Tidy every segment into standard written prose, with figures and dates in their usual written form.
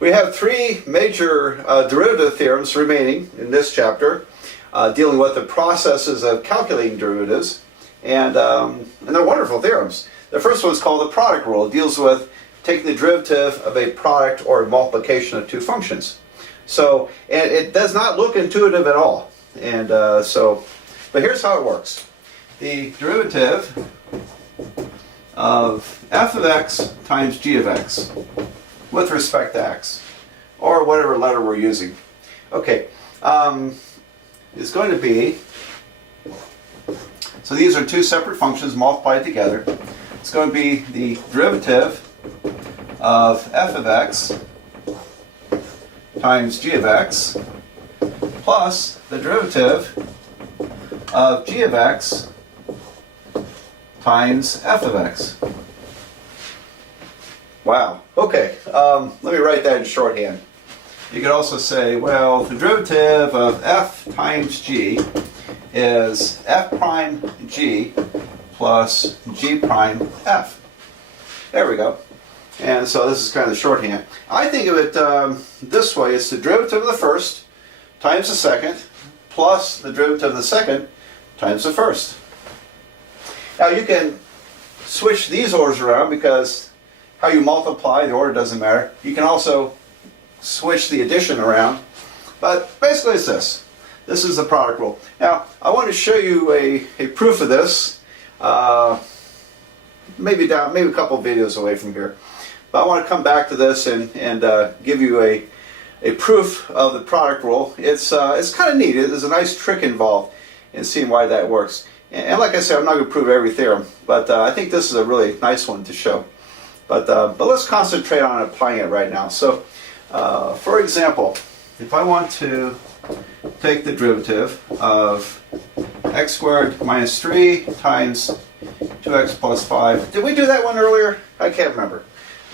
We have three major derivative theorems remaining in this chapter, dealing with the processes of calculating derivatives, and they're wonderful theorems. The first one is called the product rule. It deals with taking the derivative of a product or a multiplication of two functions. So, and it does not look intuitive at all. And but here's how it works. The derivative of f of x times g of x with respect to x, or whatever letter we're using. Okay, is going to be, so these are two separate functions multiplied together. It's going to be the derivative of f of x times g of x plus the derivative of g of x times f of x. Wow. Okay, let me write that in shorthand. You could also say, well, the derivative of f times g is f prime g plus g prime f. There we go. And so this is kind of the shorthand. I think of it this way. It's the derivative of the first times the second plus the derivative of the second times the first. Now you can switch these orders around because how you multiply, the order doesn't matter. You can also switch the addition around. But basically it's this. This is the product rule. Now I want to show you a proof of this. Maybe a couple of videos away from here. But I want to come back to this and give you a proof of the product rule. It's kind of neat. There's a nice trick involved in seeing why that works. And like I said, I'm not going to prove every theorem, but I think this is a really nice one to show. But let's concentrate on applying it right now. So, for example, if I want to take the derivative of x squared minus 3 times 2x plus 5. Did we do that one earlier? I can't remember.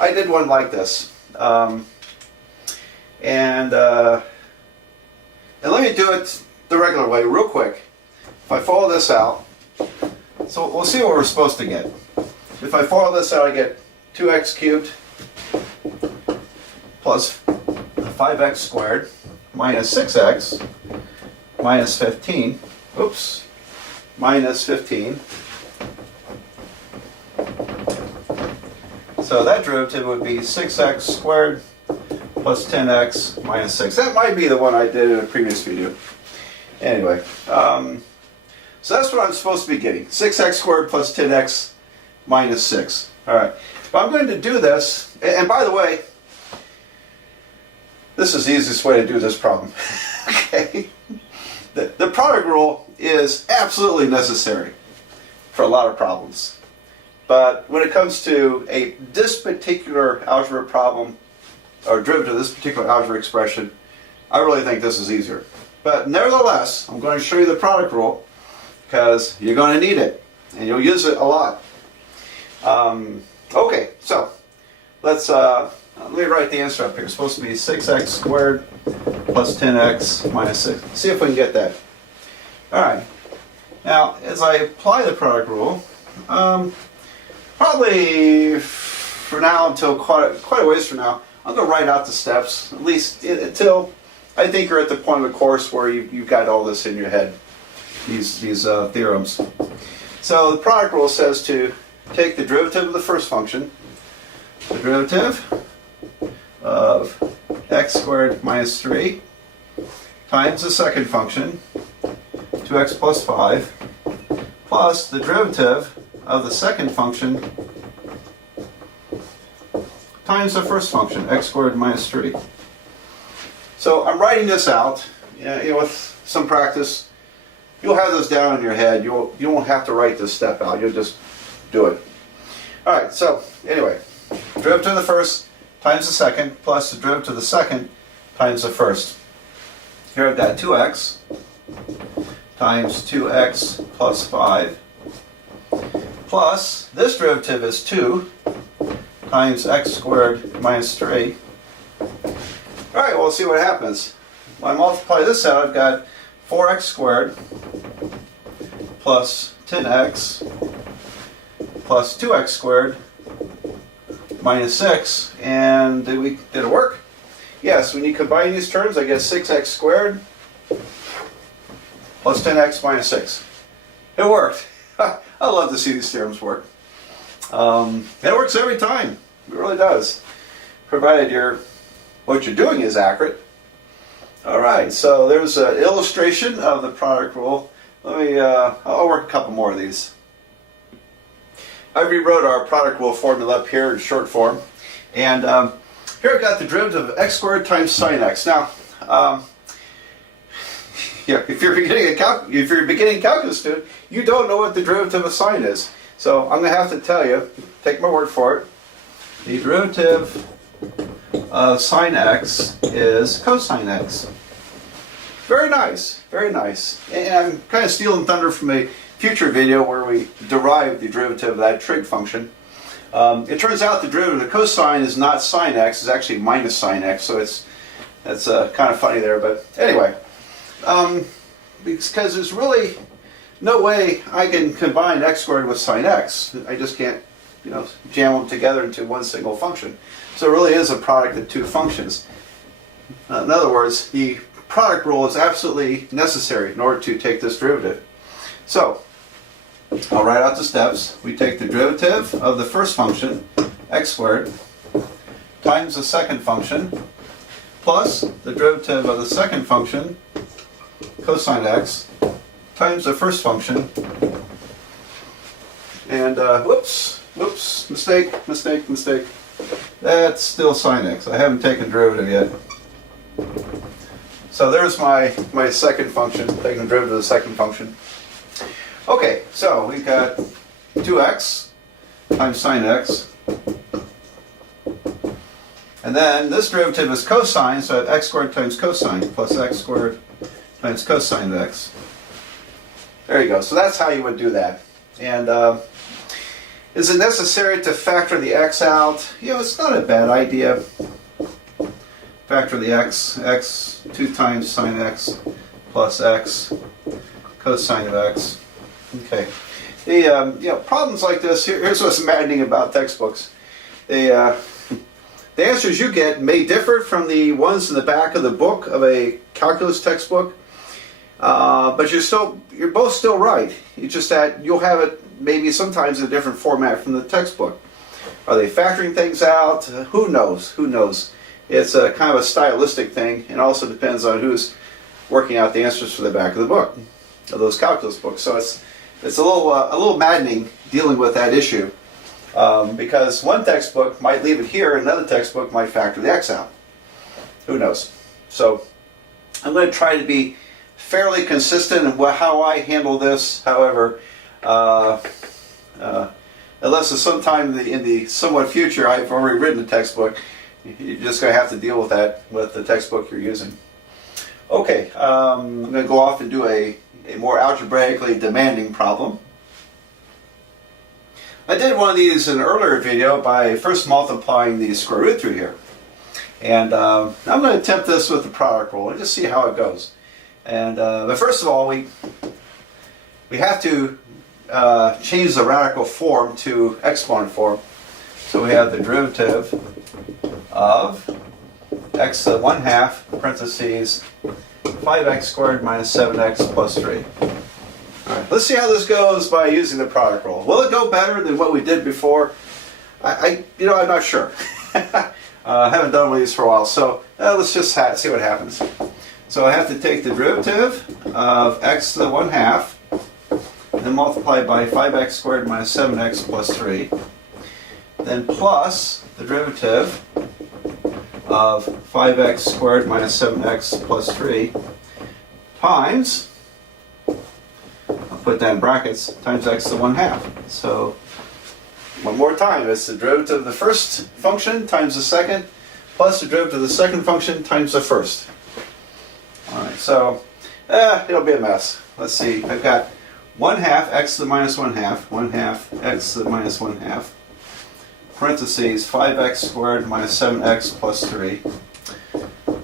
I did one like this. And let me do it the regular way real quick. If I follow this out, so we'll see what we're supposed to get. If I follow this out, I get 2x cubed plus 5x squared minus 6x minus 15. Oops. Minus 15. So that derivative would be 6x squared plus 10x minus 6. That might be the one I did in a previous video. Anyway, so that's what I'm supposed to be getting. 6x squared plus 10x minus 6. All right. But I'm going to do this, and by the way, this is the easiest way to do this problem. Okay? The product rule is absolutely necessary for a lot of problems. But when it comes to this particular algebra problem, or derivative of this particular algebra expression, I really think this is easier. But nevertheless, I'm going to show you the product rule because you're going to need it, and you'll use it a lot. Okay, so let me write the answer up here. It's supposed to be 6x squared plus 10x minus 6. See if we can get that. All right. Now, as I apply the product rule, probably for now until quite a ways from now, I'm going to write out the steps, at least until I think you're at the point of the course where you've got all this in your head, these theorems. So the product rule says to take the derivative of the first function, the derivative of x squared minus 3 times the second function, 2x plus 5, plus the derivative of the second function times the first function, x squared minus 3. So I'm writing this out. With some practice, you'll have this down in your head. You won't have to write this step out. You'll just do it. All right. So anyway, derivative of the first times the second plus the derivative of the second times the first. Here I've got 2x times 2x plus 5 plus this derivative is 2 times x squared minus 3. All right, well, we'll see what happens. When I multiply this out, I've got 4x squared plus 10x plus 2x squared minus 6. And did it work? yes, when you combine these terms, I get 6x squared plus 10x minus 6. It worked. I love to see these theorems work. It works every time. It really does. Provided what you're doing is accurate. Alright, so there's an illustration of the product rule. I'll work a couple more of these. I rewrote our product rule formula up here in short form. And here I've got the derivative of x squared times sine x. Now, if you're a beginning calculus student, you don't know what the derivative of sine is. So I'm going to have to tell you, take my word for it, the derivative of sine x is cosine x. Very nice, very nice. And I'm kind of stealing thunder from a future video where we derive the derivative of that trig function. It turns out the derivative of cosine is not sine x, it's actually minus sine x, so that's kind of funny there, but anyway. Because there's really no way I can combine x squared with sine x. I just can't, jam them together into one single function. So it really is a product of two functions. In other words, the product rule is absolutely necessary in order to take this derivative. So, I'll write out the steps. We take the derivative of the first function, x squared, times the second function, plus the derivative of the second function, cosine x, times the first function, and whoops, mistake. That's still sine x. I haven't taken derivative yet. So there's my second function, taking the derivative of the second function. Okay, so we've got 2x times sine x. And then this derivative is cosine, so I have x squared times cosine plus x squared times cosine of x. There you go. So that's how you would do that. And is it necessary to factor the x out? It's not a bad idea. Factor the x 2 times sine x plus x cosine of x. Okay. The problems like this, here's what's maddening about textbooks. The answers you get may differ from the ones in the back of the book of a calculus textbook, but you're both still right. It's just that you'll have it maybe sometimes in a different format from the textbook. Are they factoring things out? Who knows? Who knows? It's a kind of a stylistic thing, and also depends on who's working out the answers for the back of the book, of those calculus books. So it's a little maddening dealing with that issue, because one textbook might leave it here, and another textbook might factor the x out. Who knows? So I'm going to try to be fairly consistent in how I handle this. However, unless it's sometime in the somewhat future I've already written a textbook, you're just going to have to deal with that with the textbook you're using. Okay, I'm going to go off and do a more algebraically demanding problem. I did one of these in an earlier video by first multiplying the square root through here. And I'm going to attempt this with the product rule and just see how it goes. And but first of all, we have to change the radical form to exponent form. So we have the derivative of x to the 1/2 parentheses 5x squared minus 7x plus 3. Alright, let's see how this goes by using the product rule. Will it go better than what we did before? I'm not sure. I haven't done one of these for a while, so let's just see what happens. So I have to take the derivative of x to the 1/2 and then multiply by 5x squared minus 7x plus 3. Then plus the derivative of 5x squared minus 7x plus 3 times, I'll put that in brackets, times x to the 1/2. So one more time, it's the derivative of the first function times the second plus the derivative of the second function times the first. Alright, so it'll be a mess. Let's see, I've got 1/2 x to the minus 1/2, 1/2 x to the minus 1/2, parentheses 5x squared minus 7x plus 3,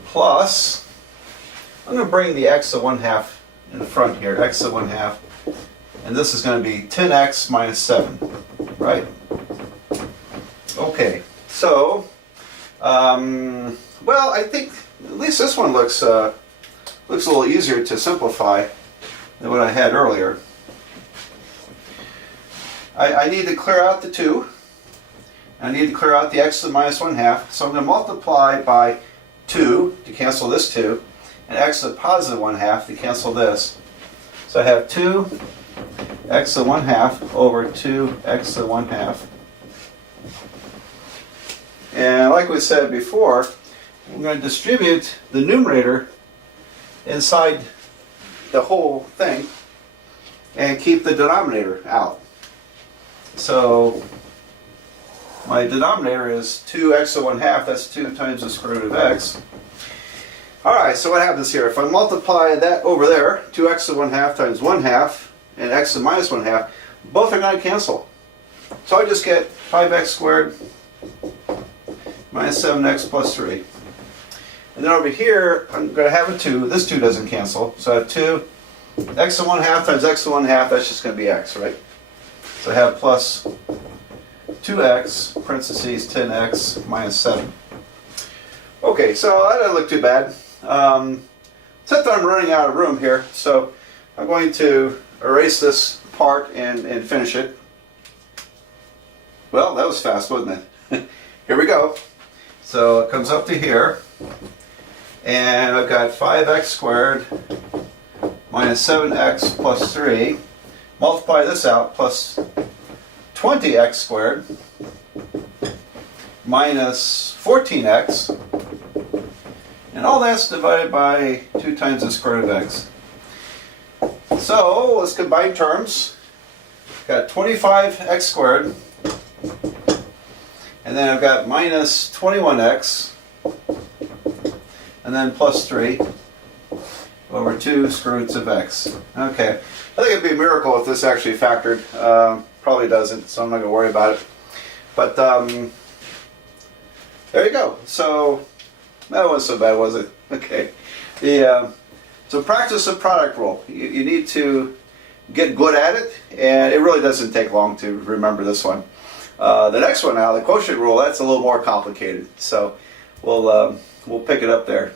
plus, I'm going to bring the x to 1/2 in the front here, x to 1/2, and this is going to be 10x minus 7, right? Okay, so Well, I think at least this one looks a little easier to simplify than what I had earlier. I need to clear out the 2. I need to clear out the x to the minus 1/2. So I'm going to multiply by 2 to cancel this 2, and x to the positive 1/2 to cancel this. So I have 2x to the 1/2 over 2x to the 1/2. And like we said before, we're going to distribute the numerator inside the whole thing and keep the denominator out. So my denominator is 2x to the 1/2. That's 2 times the square root of x. Alright, so what happens here? If I multiply that over there, 2x to the 1/2 times 1/2 and x to the minus 1/2, both are going to cancel. So I just get 5x squared minus 7x plus 3. And then over here, I'm going to have a 2. This 2 doesn't cancel. So I have 2 x to the 1/2 times x to the 1/2. That's just going to be x, right? So I have plus 2x, parentheses, 10x minus 7. Okay, so that doesn't look too bad. Except that I'm running out of room here, so I'm going to erase this part and finish it. Well, that was fast, wasn't it? Here we go. So it comes up to here, and I've got 5x squared minus 7x plus 3. Multiply this out, plus 20x squared minus 14x, and all that's divided by 2 times the square root of x. So let's combine terms. Got 25x squared, and then I've got minus 21x, and then plus 3 over 2 square roots of x. Okay, I think it'd be a miracle if this actually factored. Probably doesn't, so I'm not going to worry about it. But there you go. So that wasn't so bad, was it? Okay. So practice the product rule. You need to get good at it, and it really doesn't take long to remember this one. The next one now, the quotient rule, that's a little more complicated. So we'll pick it up there.